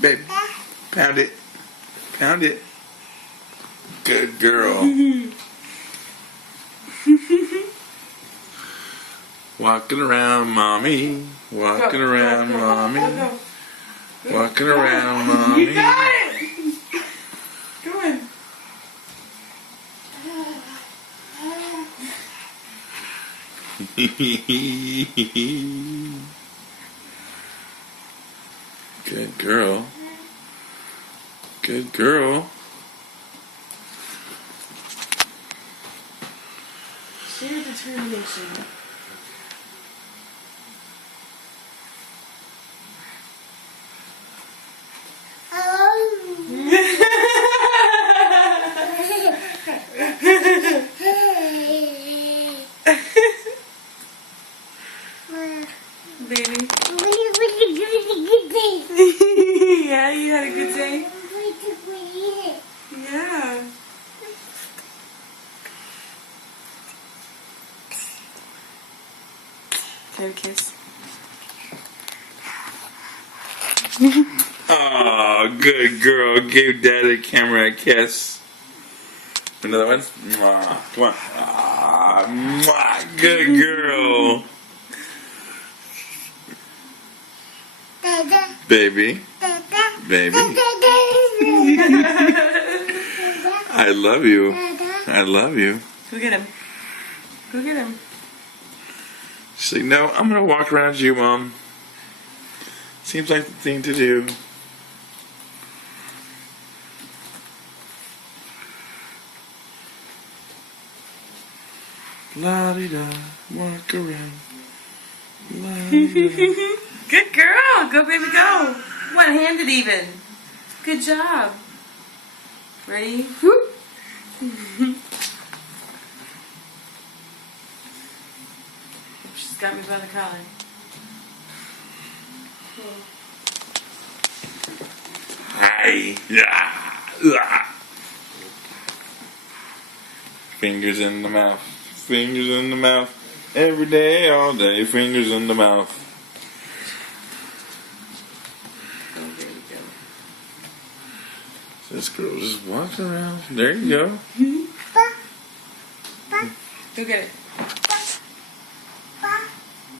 Baby, pound it. Pound it. Good girl. Walking around, mommy. Walking around, mommy. Walking around, mommy. You got it! Go on. Good girl. Good girl. Sheer determination. Baby. Yeah, you had a good day? Yeah. Can I have a kiss? Oh, good girl. Give Daddy the camera a kiss. Another one. Mwah. Come on. Ah, mwah. Good girl. Baby. Baby. I love you. I love you. Go get him. Go get him. She's like, no, I'm going to walk around you, Mom. Seems like the thing to do. La-di-da, walk around. La-di-da. Good girl. Go, baby, go. One-handed even. Good job. Ready? Whoop. She's got me by the collar. Hi. Yeah. Fingers in the mouth. Fingers in the mouth. Every day, all day. Fingers in the mouth. Go, baby, go. This girl just walks around. There you go. Go get it.